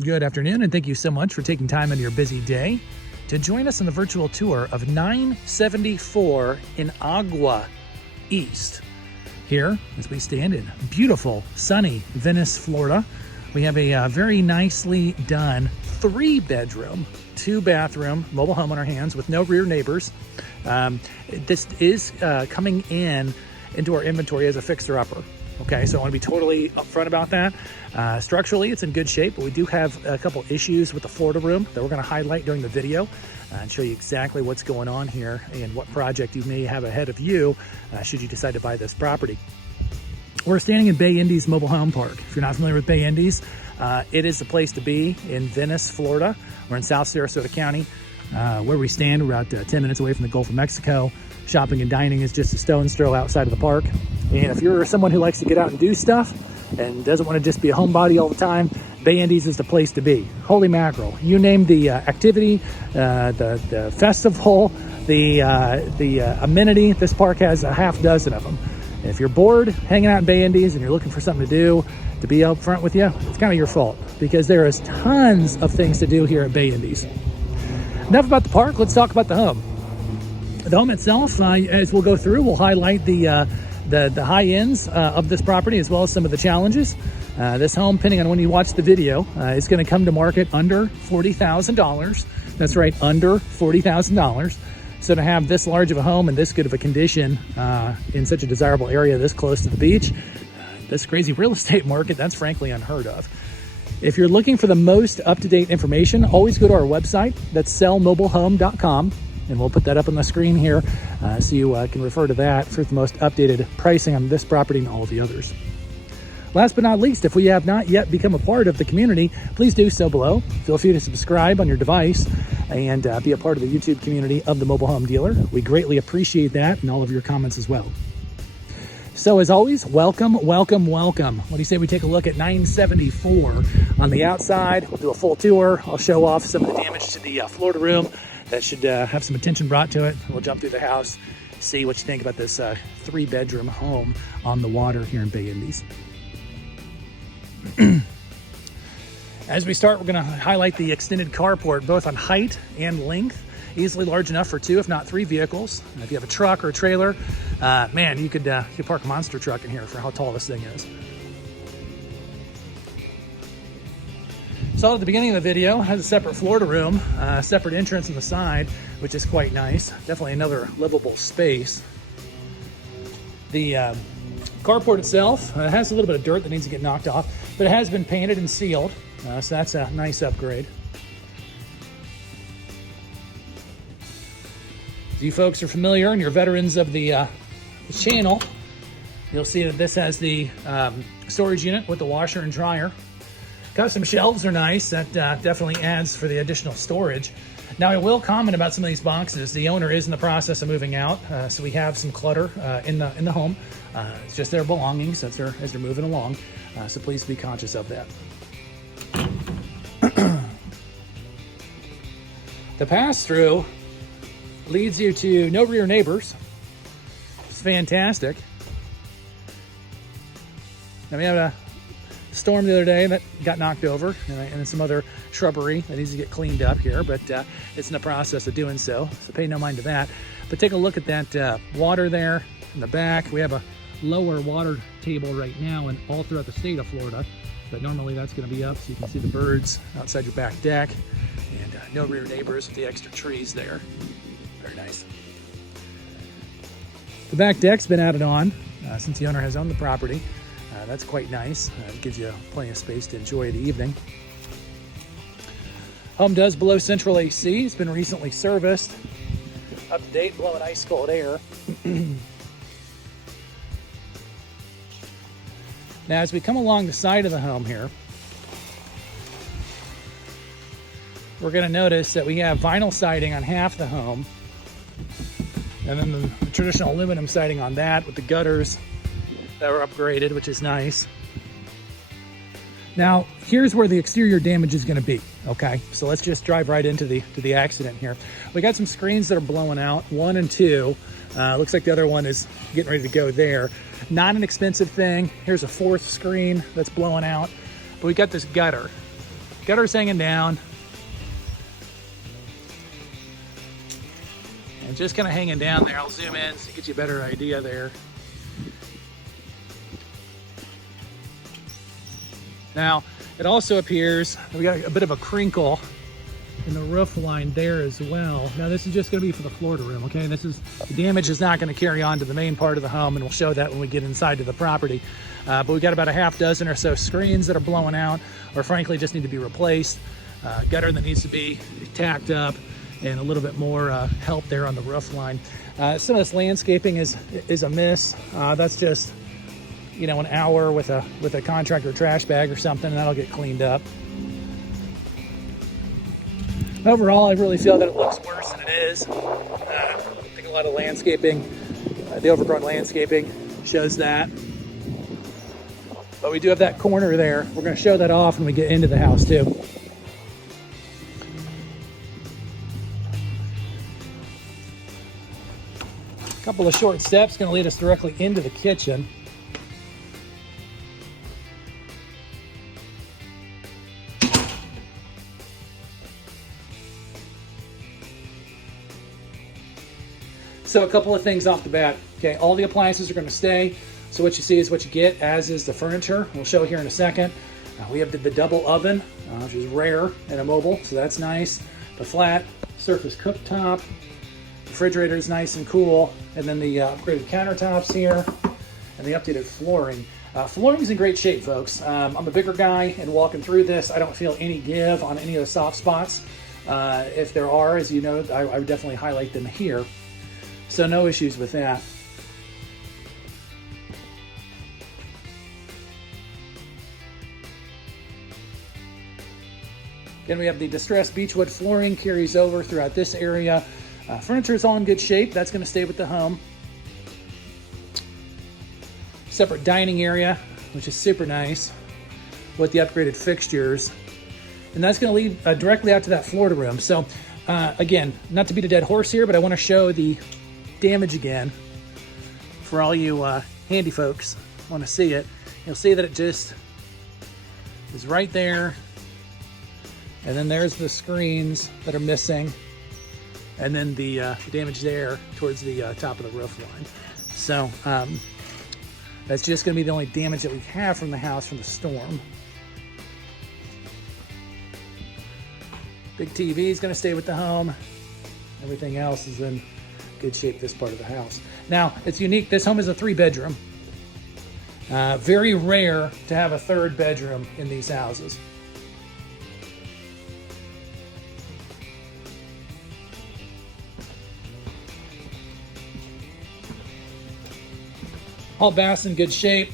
Good afternoon, and thank you so much for taking time out of your busy day to join us on the virtual tour of 974 in Agua East. Here, as we stand in beautiful, sunny Venice, Florida, we have a very nicely done 3-bedroom, 2-bathroom mobile home on our hands with no rear neighbors. This is coming into our inventory as a fixer-upper. Okay, so I want to be totally upfront about that. Structurally, it's in good shape, but we do have a couple issues with the Florida room that we're going to highlight during the video and show you exactly what's going on here and what project you may have ahead of you should you decide to buy this property. We're standing in Bay Indies Mobile Home Park. If you're not familiar with Bay Indies, it is the place to be in Venice, Florida. We're in South Sarasota County. Where we stand, we're about 10 minutes away from the Gulf of Mexico. Shopping and dining is just a stone's throw outside of the park. And if you're someone who likes to get out and do stuff and doesn't want to just be a homebody all the time, Bay Indies is the place to be. Holy mackerel. You name the activity, the festival, the amenity, this park has a half dozen of them. And if you're bored hanging out in Bay Indies and you're looking for something to do, to be up front with you, it's kind of your fault because there is tons of things to do here at Bay Indies. Enough about the park, let's talk about the home. The home itself, as we'll go through, we'll highlight the high ends of this property as well as some of the challenges. This home, depending on when you watch the video, is going to come to market under $40,000. That's right, under $40,000. So to have this large of a home in this good of a condition in such a desirable area this close to the beach, this crazy real estate market, that's frankly unheard of. If you're looking for the most up-to-date information, always go to our website. That's sellmobilehome.com. And we'll put that up on the screen here so you can refer to that for the most updated pricing on this property and all of the others. Last but not least, if we have not yet become a part of the community, please do so below. Feel free to subscribe on your device and be a part of the YouTube community of the Mobile Home Dealer. We greatly appreciate that and all of your comments as well. So as always, welcome, welcome, welcome. What do you say we take a look at 974 on the outside? We'll do a full tour. I'll show off some of the damage to the Florida room. That should have some attention brought to it. We'll jump through the house, see what you think about this 3-bedroom home on the water here in Bay Indies. As we start, we're going to highlight the extended carport, both on height and length. Easily large enough for 2, if not 3 vehicles. If you have a truck or a trailer, man, you could park a monster truck in here for how tall this thing is. So at the beginning of the video, has a separate Florida room, separate entrance on the side, which is quite nice. Definitely another livable space. The carport itself has a little bit of dirt that needs to get knocked off, but it has been painted and sealed, so that's a nice upgrade. If you folks are familiar and you're veterans of the channel, you'll see that this has the storage unit with the washer and dryer. Custom shelves are nice. That definitely adds for the additional storage. Now, I will comment about some of these boxes. The owner is in the process of moving out, so we have some clutter in the home. It's just their belongings as they're moving along, so please be conscious of that. The pass-through leads you to no rear neighbors. It's fantastic. Now we have a storm the other day that got knocked over and some other shrubbery that needs to get cleaned up here, but it's in the process of doing so pay no mind to that. But take a look at that water there in the back. We have a lower water table right now and all throughout the state of Florida, but normally that's going to be up so you can see the birds outside your back deck, and no rear neighbors with the extra trees there. Very nice. The back deck's been added on since the owner has owned the property. That's quite nice. It gives you plenty of space to enjoy the evening. Home does blow central AC. It's been recently serviced. Up to date, blowing ice cold air. Now, as we come along the side of the home here, we're going to notice that we have vinyl siding on half the home, and then the traditional aluminum siding on that with the gutters that were upgraded, which is nice. Now, here's where the exterior damage is going to be. Okay, so let's just drive right into the accident here. We got some screens that are blowing out, 1 and 2. Looks like the other one is getting ready to go there. Not an expensive thing. Here's a 4th screen that's blowing out, but we got this gutter. Gutter's hanging down. And just kind of hanging down there. I'll zoom in so it gets you a better idea there. Now, it also appears that we got a bit of a crinkle in the roof line there as well. Now, this is just going to be for the Florida room, okay? The damage is not going to carry on to the main part of the home, and we'll show that when we get inside to the property. But we got about a half dozen or so screens that are blowing out, or frankly just need to be replaced. Gutter that needs to be tacked up, and a little bit more help there on the roof line. Some of this landscaping is a miss. That's just, you know, an hour with a contractor trash bag or something, and that'll get cleaned up. Overall, I really feel that it looks worse than it is. I think a lot of landscaping, the overgrown landscaping shows that. But we do have that corner there. We're going to show that off when we get into the house too. A couple of short steps going to lead us directly into the kitchen. So a couple of things off the bat. Okay, all the appliances are going to stay. So what you see is what you get, as is the furniture. We'll show here in a second. We have the double oven, which is rare and a mobile, so that's nice. The flat surface cooktop. Refrigerator is nice and cool. And then the upgraded countertops here and the updated flooring. Flooring's in great shape, folks. I'm a bigger guy, and walking through this, I don't feel any give on any of the soft spots. If there are, as you know, I would definitely highlight them here. So no issues with that. Again, we have the distressed beechwood flooring carries over throughout this area. Furniture is all in good shape. That's going to stay with the home. Separate dining area, which is super nice with the upgraded fixtures. And that's going to lead directly out to that Florida room. So again, not to beat a dead horse here, but I want to show the damage again for all you handy folks want to see it. You'll see that it just is right there, and then there's the screens that are missing, and then the damage there towards the top of the roof line. So that's just going to be the only damage that we have from the house from the storm. Big TV is going to stay with the home. Everything else is in good shape, this part of the house. Now, it's unique. This home is a 3-bedroom. Very rare to have a 3rd bedroom in these houses. All baths in good shape.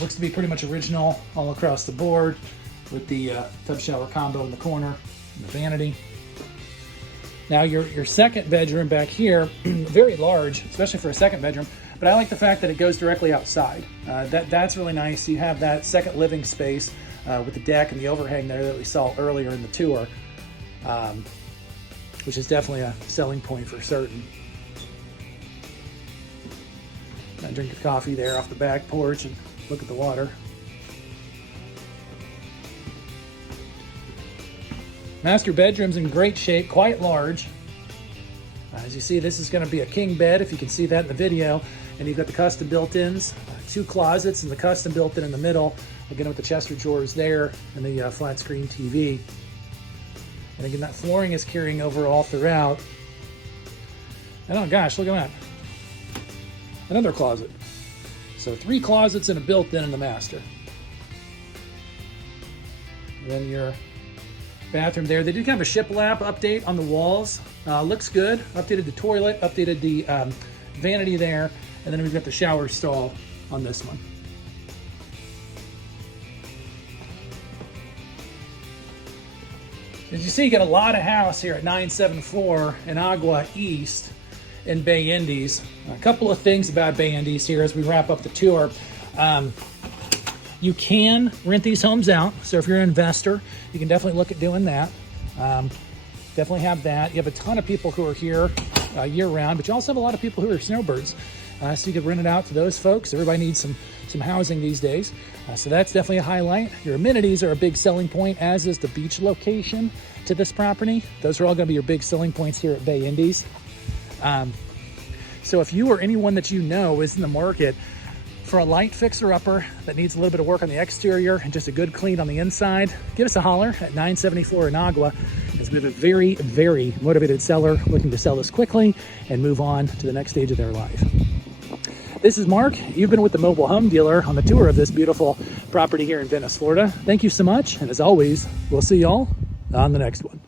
Looks to be pretty much original all across the board, with the tub shower combo in the corner and the vanity. Now your 2nd bedroom back here, very large, especially for a 2nd bedroom, but I like the fact that it goes directly outside. That's really nice. You have that 2nd living space with the deck and the overhang there that we saw earlier in the tour, which is definitely a selling point for certain. I drink a coffee there off the back porch and look at the water. Master bedroom's in great shape, quite large. As you see, this is going to be a king bed, if you can see that in the video. And you've got the custom built-ins, 2 closets, and the custom built-in in the middle. Again, with the chest drawers there and the flat screen TV. And again, that flooring is carrying over all throughout. And oh gosh, look at that. Another closet. So 3 closets and a built-in in the master. And then your bathroom there. They did have a shiplap update on the walls. Looks good. Updated the toilet, updated the vanity there, and then we've got the shower stall on this one. As you see, you got a lot of house here at 974 in Agua East in Bay Indies. A couple of things about Bay Indies here as we wrap up the tour. You can rent these homes out, so if you're an investor, you can definitely look at doing that. Definitely have that. You have a ton of people who are here year-round, but you also have a lot of people who are snowbirds. so you could rent it out to those folks. Everybody needs some housing these days. So that's definitely a highlight. Your amenities are a big selling point, as is the beach location to this property. Those are all going to be your big selling points here at Bay Indies. So if you or anyone that you know is in the market for a light fixer-upper that needs a little bit of work on the exterior and just a good clean on the inside, give us a holler at 974 Inagua, as we have a very, very motivated seller looking to sell this quickly and move on to the next stage of their life. This is Mark. You've been with the Mobile Home Dealer on the tour of this beautiful property here in Venice, Florida. Thank you so much, and as always, we'll see y'all on the next one.